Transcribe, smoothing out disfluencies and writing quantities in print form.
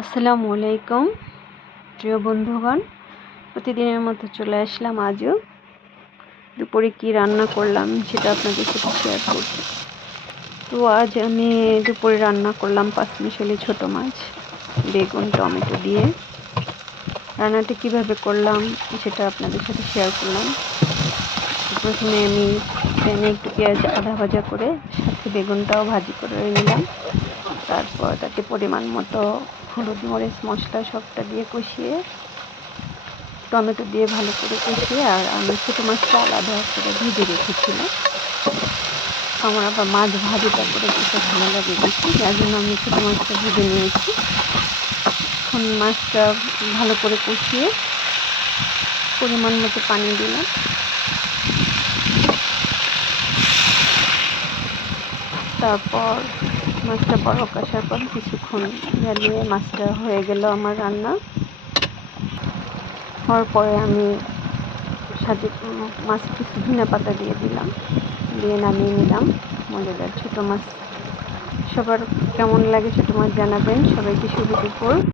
আসসালামু আলাইকুম প্রিয় বন্ধুগণ, প্রতিদিনের মতো চলে আসলাম আজও। দুপুরে কি রান্না করলাম সেটা আপনাদের সাথে শেয়ার করব। তো আজ আমি দুপুরে রান্না করলাম পাঁচমিশালি ছোট মাছ, বেগুন, টমেটো দিয়ে। রান্নাটা কিভাবে করলাম সেটা আপনাদের সাথে শেয়ার করলাম। প্রথমে আমি প্যানে একটু পেঁয়াজ আদা ভাজা করে সাথে বেগুনটাও ভাজি করে নিলাম। তারপর তাতে পরিমাণ মতো হলুদ, মরিচ, মশলা সবটা দিয়ে কষিয়ে, টমেটো দিয়ে ভালো করে কষিয়ে, আর আমি ছোটো মাছটা আলাদা করে ভেজে রেখেছিলাম। আমার আবার মাছ ভাজিটা করে খেতে ভালো লাগে বেশি, যার জন্য আমি ছোটো মাছটা ভেজে নিয়েছি। এখন মাছটা ভালো করে কষিয়ে পরিমাণ মতো পানি দিলাম। তারপর মাছটা বড় কষার পর কিছুক্ষণ জ্বালিয়ে মাছটা হয়ে গেল আমার রান্না। হওয়ার পরে আমি সাথে মাছ কিছু ধনে পাতা দিয়ে দিলাম, দিয়ে নামিয়ে নিলাম। মজাদার ছোটো মাছ। সবার কেমন লাগে ছোটো মাছ জানাবেন। সবাইকে শুভ দুপুর।